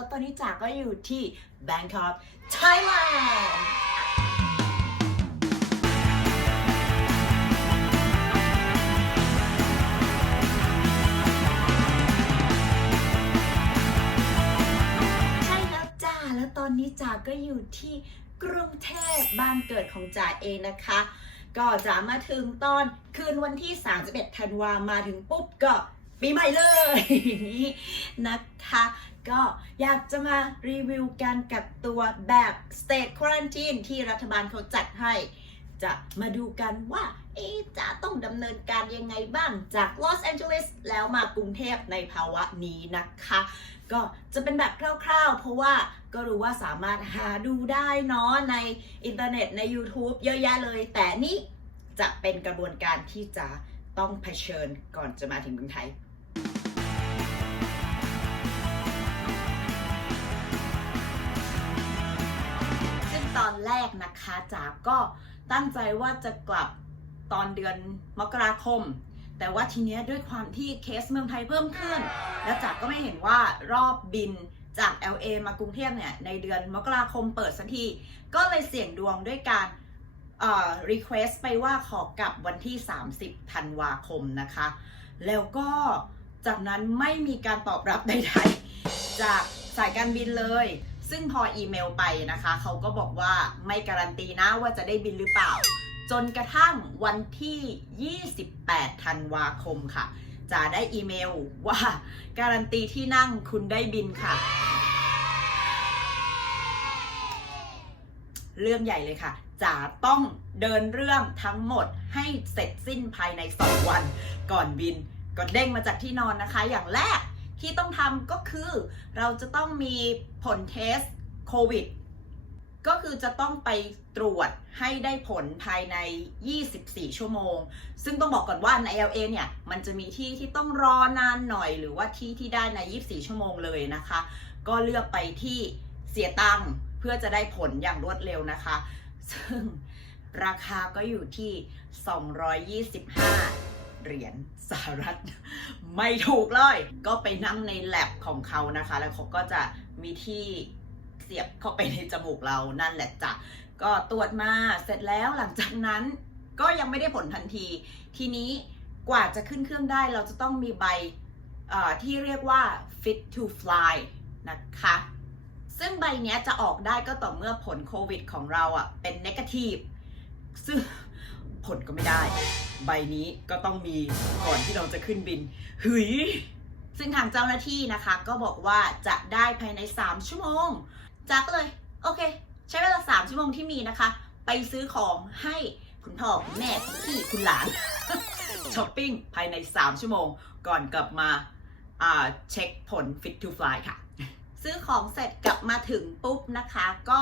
แล้วตอนนี้จ๋าก็อยู่ที่ Bangkok Thailand ใช่แล้วจ้าแล้วตอนนี้จ๋าก็อยู่ที่กรุงเทพบ้านเกิดของจ๋าเองนะคะ ก็จ๋ามาถึงตอนคืนวันที่ 31 ธันวามาถึงปุ๊บก็ปีใหม่เลยนะคะ ก็อยากจะมารีวิวการกักตัวแบบ State Quarantine ที่รัฐบาลเขาจัดให้ จะมาดูกันว่าเอจะต้องดำเนินการยังไงบ้างจากลอสแอนเจลิสแล้วมากรุงเทพในภาวะนี้นะคะ ก็จะเป็นแบบคร่าวๆ เพราะว่าก็รู้ว่าสามารถหาดูได้เนาะในอินเทอร์เน็ตใน YouTube เยอะแยะเลย แต่นี่จะเป็นกระบวนการที่จะต้องเผชิญก่อนจะมาถึงเมืองไทย นแรกนะคะจ๋าก็ตั้งใจว่าจะกลับตอนเดือนมกราคม แต่ว่าทีเนี้ยด้วยความที่เคสเมืองไทยเพิ่มขึ้น แล้วจ๋าก็ไม่เห็นว่ารอบบินจาก LA มากรุงเทพเนี่ยในเดือนมกราคมเปิดสักที ก็เลยเสี่ยงดวงด้วยการเอ่อ request ไปว่าขอกลับวันที่ 30ธันวาคมนะคะ แล้วก็จากนั้นไม่มีการตอบรับใดๆ จากสายการบินเลย ซึ่งพออีเมลไปนะคะเขาก็บอกว่าไม่การันตีนะว่าจะได้บินหรือเปล่า จนกระทั่งวันที่ 28 ธันวาคมค่ะ จะได้อีเมลว่า การันตีที่นั่งคุณได้บินค่ะ เรื่องใหญ่เลยค่ะจะต้องเดินเรื่องทั้งหมดให้เสร็จสิ้นภายใน 2 วัน ก่อนบินก็เด้งมาจากที่นอนนะคะ อย่างแรก ที่ต้องทำก็คือเราจะต้องมีผลเทสโควิดก็คือจะต้องไปตรวจให้ได้ผลภายใน 24 ชั่วโมง ซึ่งต้องบอกก่อนว่าใน LA เนี่ย มันจะมีที่ที่ต้องรอนานหน่อยหรือว่าที่ที่ได้ใน 24 ชั่วโมงเลยนะคะ ก็เลือกไปที่เสียตังค์เพื่อจะได้ผลอย่างรวดเร็วนะคะ ซึ่งราคาก็อยู่ที่ 225 เหรียญสหรัฐ ไม่ถูกเลย ก็ไปนั่งในแลบของเขานะคะ แล้วเขาก็จะมีที่เสียบเข้าไปในจมูกเรานั่นแหละจ้ะก็ตรวจมาเสร็จแล้วหลังจากนั้นก็ยังไม่ได้ผลทันที ทีนี้กว่าจะขึ้นเครื่องได้เราจะต้องมีใบที่เรียกว่า fit to fly นะคะ ซึ่งใบนี้จะออกได้ก็ต่อเมื่อผลโควิดของเราอะเป็น negative ซึ่ง ผลก็ไม่ได้ ใบนี้ก็ต้องมีก่อนที่เราจะขึ้นบินหืยซึ่งทางเจ้าหน้าที่นะคะ ก็บอกว่าจะได้ภายใน 3 ชั่วโมงจากก็เลย โอเค ใช้เวลา 3 ชั่วโมงที่มีนะคะ ไปซื้อของให้คุณพ่อคุณแม่คุณพี่คุณหลานช้อปปิ้งภายใน 3 ชั่วโมง ก่อนกลับมาอ่าเช็คผล fit to fly ค่ะ ซื้อของเสร็จกลับมาถึงปุ๊บนะคะ ก็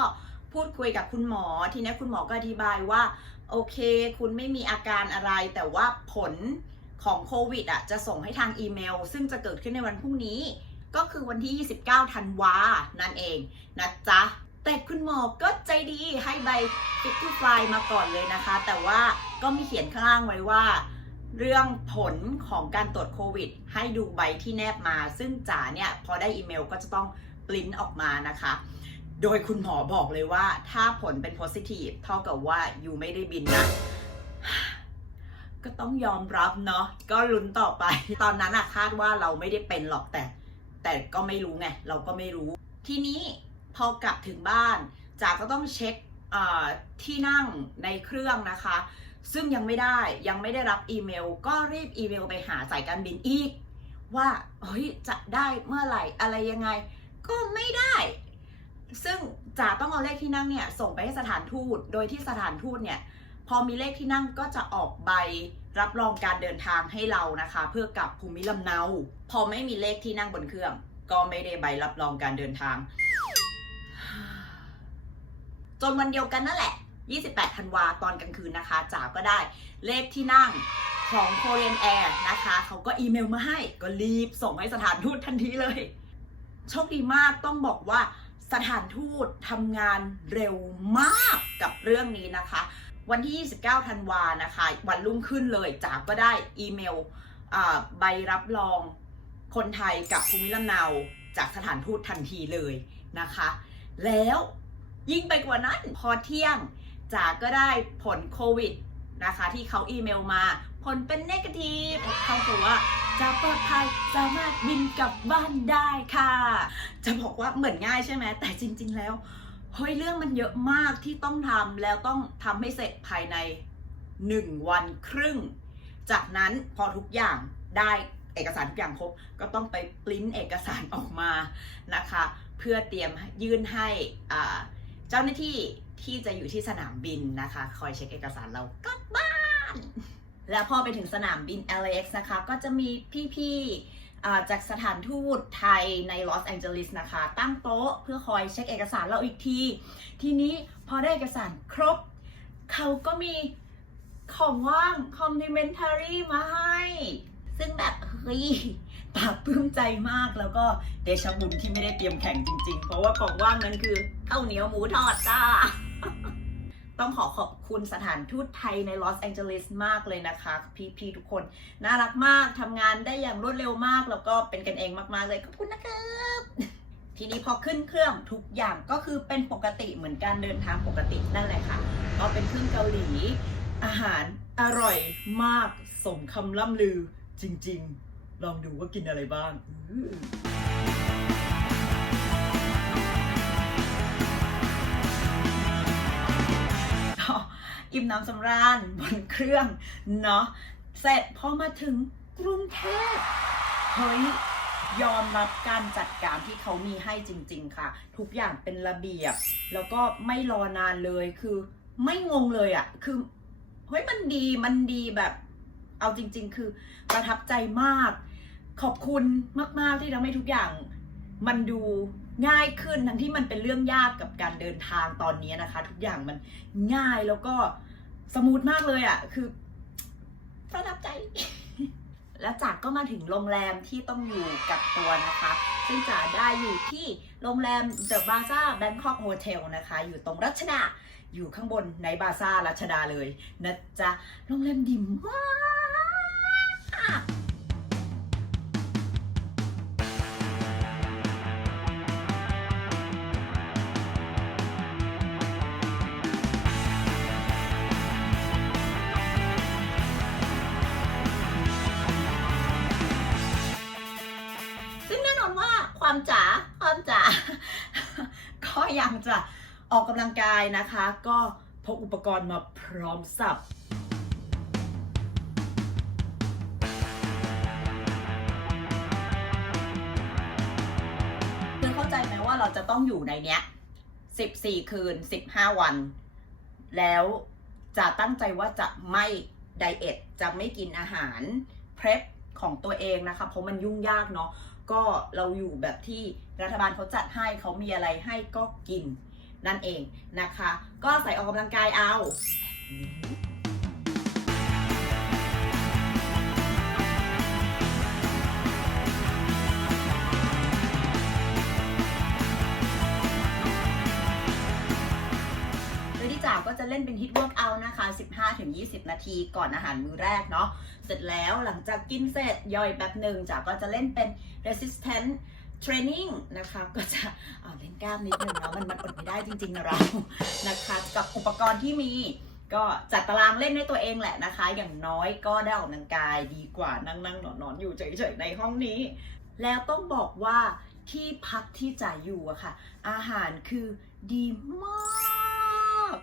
พูดคุยกับคุณหมอทีนี้คุณหมอก็อธิบายว่า โอเค คุณไม่มีอาการอะไร แต่ว่าผลของโควิดอะจะส่งให้ทางอีเมล ซึ่งจะเกิดขึ้นในวันพรุ่งนี้ ก็คือวันที่ 29 ธันวา นั่นเองนะจ๊ะ แต่คุณหมอก็ใจดีให้ใบ fit to fly มาก่อนเลยนะคะ แต่ว่าก็มีเขียนข้างล่างไว้ว่า เรื่องผลของการตรวจโควิด ให้ดูใบที่แนบมา ซึ่งจ๋าเนี่ยพอได้อีเมลก็จะต้องปริ้นออกมานะคะ โดยคุณหมอบอกเลยว่า ถ้าผลเป็น positive เท่ากับว่ายูไม่ได้บินนะก็ต้องยอมรับเนาะก็ลุ้นต่อไป ตอนนั้นอะคาดว่าเราไม่ได้เป็นหรอกแต่ แต่ก็ไม่รู้ไงเราก็ไม่รู้ ทีนี้พอกลับถึงบ้านจ๋าก็ต้องเช็คที่นั่งในเครื่องนะคะ ซึ่งยังไม่ได้ยังไม่ได้รับอีเมล ก็รีบอีเมลไปหาสายการบินอีก ว่าเฮ้ยจะได้เมื่อไหร่อะไรยังไง ก็ไม่ได้ ซึ่งจ๋าต้องเอาเลขที่นั่งเนี่ยส่งไปให้สถานทูต โดยที่สถานทูตเนี่ยพอมีเลขที่นั่งก็จะออกใบรับรองการเดินทางให้เรานะคะ เพื่อกลับภูมิลำเนา พอไม่มีเลขที่นั่งบนเครื่อง ก็ไม่ได้ใบรับรองการเดินทาง จนวันเดียวกันนั่นแหละ 28 ธันวาตอนกลางคืนนะคะจ๋าก็ได้เลขที่นั่งของ Korean Air นะคะเขาก็อีเมลมาให้ก็รีบส่งให้สถานทูตทันทีเลย โชคดีมากต้องบอกว่า สถานทูตทำงานเร็วมากกับเรื่องนี้นะคะ วันที่ 29 ธันวานะคะ วันรุ่งขึ้นเลยจ๋าก็ได้อีเมลใบรับรองคนไทยกับภูมิลำเนาจากสถานทูตทันทีเลยนะคะ แล้วยิ่งไปกว่านั้นพอเที่ยงจ๋าก็ได้ผลโควิดนะคะ ที่เขาอีเมลมา ลเป็นเนกาทีฟเขาบอกว่าจะปลอดภัยสามารถบินกลับบ้านได้ค่ะ จะบอกว่าเหมือนง่ายใช่ไหมแต่จริง ๆ แล้วเฮ้ยเรื่องมันเยอะมากที่ต้องทำแล้วต้องทำให้เสร็จภายใน 1 วันครึ่ง จากนั้นพอทุกอย่างได้เอกสารทุกอย่างครบก็ต้องไปปริ้นเอกสารออกมานะคะ เพื่อเตรียมยื่นให้เจ้าหน้าที่ที่จะอยู่ที่สนามบินนะคะ คอยเช็คเอกสารเรากลับบ้าน แล้วพอไปถึงสนามบิน LAX นะคะ ก็จะมีพี่ๆจากสถานทูตไทยในลอสแองเจลิสนะคะ ตั้งโต๊ะเพื่อคอยเช็คเอกสารเราอีกที ทีนี้พอได้เอกสารครบ เขาก็มีของว่าง complimentary มาให้ ซึ่งแบบเฮ้ยปลาบปลื้มใจมากแล้วก็เดชะบุญที่ไม่ได้เตรียมแข่งจริงๆ เพราะว่าของว่างนั้นคือข้าวเหนียวหมูทอดจ้า ต้องขอขอบคุณสถานทูตไทยในลอสแองเจลิสมากเลยนะคะ พี่ๆทุกคน น่ารักมากทำงานได้อย่างรวดเร็วมาก แล้วก็เป็นกันเองมากๆเลย ขอบคุณนะครับทีนี้พอขึ้นเครื่องทุกอย่างก็คือเป็นปกติเหมือนการเดินทางปกตินั่นแหละค่ะ ก็เป็นเครื่องเกาหลี อาหารอร่อยมากสมคำล่ำลือจริงๆ ลองดูว่ากินอะไรบ้าง อิ่มน้ำสำราญบนเครื่องเนาะเสร็จพอมาถึงกรุงเทพเฮ้ยยอมรับการจัดการที่เขามีให้จริง ๆ ค่ะ ทุกอย่างเป็นระเบียบ แล้วก็ไม่รอนานเลยคือไม่งงเลยอะ่ะ คือเฮ้ยมันดีมันดีแบบ เอาจริง ๆ คือประทับใจมาก ขอบคุณมาก ๆ ที่ทำให้ทุกอย่างมันดู ง่ายขึ้นทั้งที่มันเป็นเรื่องยากกับการเดินทางตอนนี้นะคะ ทุกอย่างมันง่ายแล้วก็สมูทมากเลยอะ่ะ คือประทับใจ แล้วจากก็มาถึงโรงแรมที่ต้องอยู่กับตัวนะคะ ซึ่งจ๋าได้อยู่ที่โรงแรม The Baza Bangkok Hotel นะคะ อยู่ตรงรัชดาอยู่ข้างบนในบาซ่ารัชดาเลยนะจ๊ะโรงแรมดีมาก ออกกำลังกายนะคะ ก็พกอุปกรณ์มาพร้อมสับคือเข้าใจไหมว่าเราจะต้องอยู่ในเนี้ย 14 คืน 15 วัน แล้วจะตั้งใจว่าจะไม่ไดเอทจะไม่กินอาหารเพร p ของตัวเองนะคะ เพราะมันยุ่งยากเนาะก็เราอยู่แบบที่รัฐบาลเขาจัดให้เขามีอะไรให้ก็กิน นั่นเองนะคะ ก็ใส่ออกกำลังกายเอาโดยที่จ๋าก็จะเล่นเป็นฮิตเวิร์กเอานะคะ 15-20 นาทีก่อนอาหารมื้อแรกเนาะ เสร็จแล้วหลังจากกินเสร็จย่อยแป๊บหนึ่งจ๋าก็จะเล่นเป็น resistance training นะคะก็จะอ่าเล่นกล้ามนิดนึงเนาะมันมันอดไม่ได้จริงๆนะเรานะคะกับอุปกรณ์ที่มีก็จัดตารางเล่นให้ตัวเองแหละนะคะ อย่างน้อยก็ได้ออกกำลังกายดีกว่านั่งนั่งนอนนอนอยู่เฉยๆในห้องนี้ แล้วต้องบอกว่าที่พักที่จ่ายอยู่อะค่ะ อาหารคือดีมาก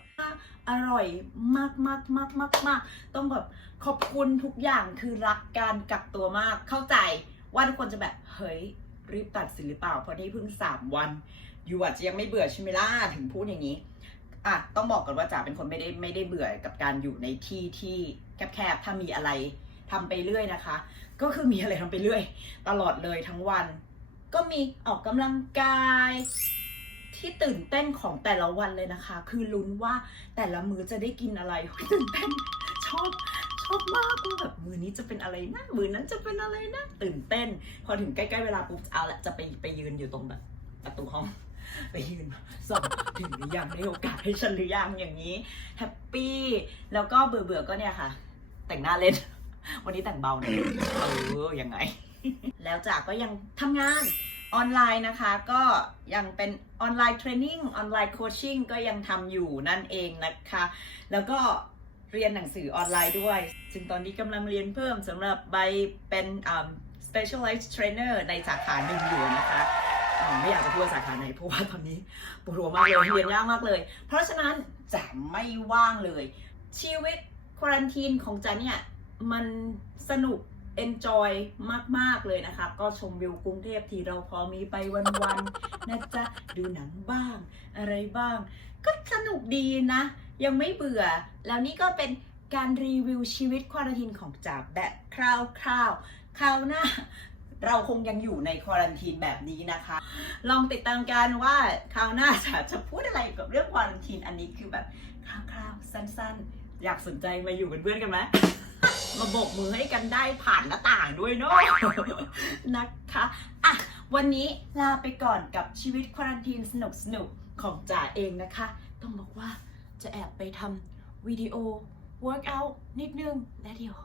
อร่อยมากมากมากมากมากต้องแบบขอบคุณทุกอย่างคือรักการกักตัวมากเข้าใจว่าทุกคนจะแบบเฮ้ย รีบตัดสินหรือเปล่า เพราะนี่เพิ่ง3วันอยู่อาจจะยังไม่เบื่อใช่ไหมล่ะถึงพูดอย่างนี้อะต้องบอกก่อนว่าจ๋าเป็นคนไม่ได้ไม่ได้เบื่อกับการอยู่ในที่ที่แคบๆถ้ามีอะไรทำไปเรื่อยนะคะ ก็คือมีอะไรทำไปเรื่อย ตลอดเลยทั้งวัน ก็มีออกกำลังกายที่ตื่นเต้นของแต่ละวันเลยนะคะ คือลุ้นว่าแต่ละมื้อจะได้กินอะไรตื่นเต้นชอบ อบมากว่าแบบมือนี้จะเป็นอะไรนะมือนั้นจะเป็นอะไรนะตื่นเต้น พอถึงใกล้ๆเวลาปุ๊บเอาละจะไปไปยืนอยู่ตรงแบบประตูห้องไปยืนส่องถึงหรือยังได้โอกาสให้ฉันหรือยังอย่างนี้แฮปปี้แล้วก็เบื่อเบื่อก็เนี่ยค่ะ แต่งหน้าเล่น วันนี้แต่งเบาหน่อยเออยังไง แล้วจากก็ยังทำงานออนไลน์นะคะ ก็ยังเป็นออนไลน์เทรนนิ่งออนไลน์โคชชิ่งก็ยังทำอยู่นั่นเองนะคะ แล้วก็ เรียนหนังสือออนไลน์ด้วย ซึ่งตอนนี้กำลังเรียนเพิ่มสำหรับใบเป็นอ่า specialized trainer ในสาขาหนึ่งอยู่นะคะไม่อยากจะพูดสาขาไหนเพราะว่าตอนนี้ปวดหัวมากเลยเรียนยากมากเลย เพราะฉะนั้นจะไม่ว่างเลย ชีวิตควอนตีนของจ๋าเนี่ย มันสนุก enjoy มาก ๆ เลยนะคะ ก็ชมวิวกรุงเทพที่เราพอมีไปวัน ๆ นะจ๊ะ ดูหนังบ้างอะไรบ้าง ก็สนุกดีนะ ยังไม่เบื่อ แล้วนี่ก็เป็นการรีวิวชีวิตควอนตีนของจ๋าแบบคร่าวๆ คราวหน้า เราคงยังอยู่ในควอนตีนแบบนี้นะคะ ลองติดตามกันว่าคราวหน้าจะจะพูดอะไรกับเรื่องควอนตีนอันนี้คือแบบคร่าวๆ สั้นๆ อยากสนใจมาอยู่เป็นเพื่อนกันไหมมาโบกมือให้กันได้ผ่านหน้าต่างด้วยเนาะนะคะอะวันนี้ลาไปก่อนกับชีวิตควอนตีนสนุกๆ ของจ๋าเองนะคะ ต้องบอกว่าจะแอบไปทำวิดีโอ workout นิดนึง และเดี๋ยว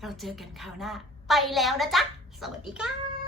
เราเจอกันคราวหน้า ไปแล้วนะจ๊ะ สวัสดีค่ะ